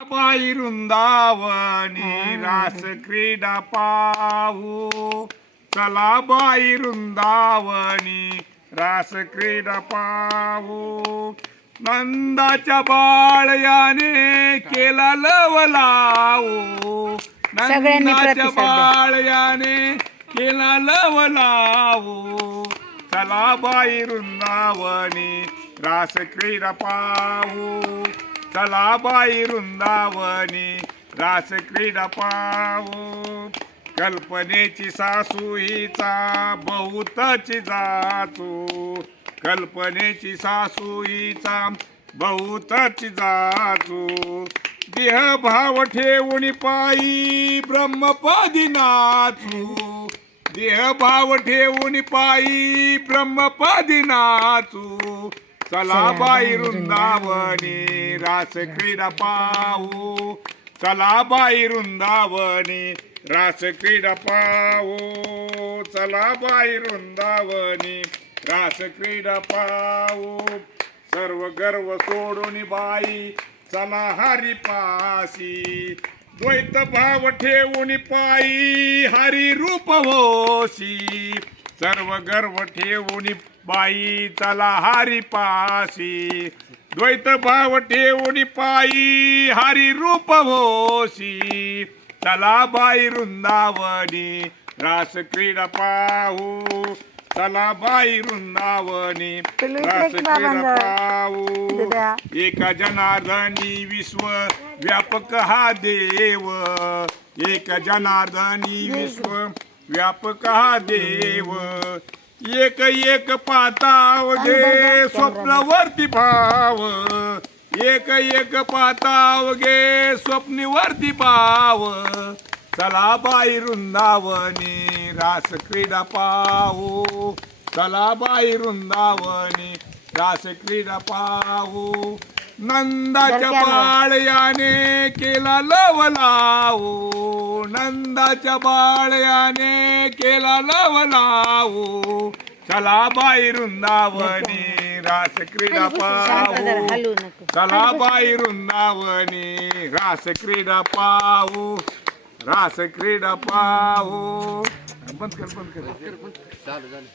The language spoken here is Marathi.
बाई वृंदावनी रास क्रीडा पाहू. चला बाई वृंदावनी रास क्रीडा पाहू. नंदाच्या बाळयाने केला लवलावू सगळ्यांनी नंदाच्या प्रतिसाद द्या. बाळयाने केला लवलावू चला बाई वृंदावनी रास क्रीडा पाहू. चला बाई वृंदावनी रास क्रीडा पाहू कल्पनेची सासू हिचा बहुतची जाचू कल्पनेची सासू हिचा बहुतची जाचू देह भाव ठेवून पायी ब्रह्मपदी नाचू. देह भाव ठेवून पायी ब्रह्मपदी नाचू. चला बाई वृंदावनी रास क्रीडा पाहू. चला बाई वृंदावनी रास क्रीडा पाहू. चला बाई वृंदावनी रास क्रीडा पाहू. सर्व गर्व सोडून बाई चला हरी पासी द्वैत भाव ठेवून पायी हरी रूप होशी. सर्व गर्व ठेवून बाई चला हरी पासी द्वैत भाव ठेवून पायी हरी रूप होशी चला बाई वृंदावनी रास क्रीडा पाहू. चला बाई वृंदावनी रास क्रीडा? पाहू. एका जनार्दनी विश्व व्यापक हा देव. एक जनार्दनी विश्व व्यापक हा देव. एक एक पातावगे स्वप्नवरती भाव एक एक पातावगे स्वप्नीवरती भाव चला बाई वृंदावनी रास क्रीडा पाहू चला बाई वृंदावनी रास क्रीडा पाहू नंदाच्या बाळयाने केला लवलावू. नंदाच्या बाळयाने केला लवलावू. चला बाई वृंदावनी रास क्रीडा पाहू. चला बाई वृंदावनी रास क्रीडा पाहू. रास क्रीडा पाहू. बंद कर बंद कर.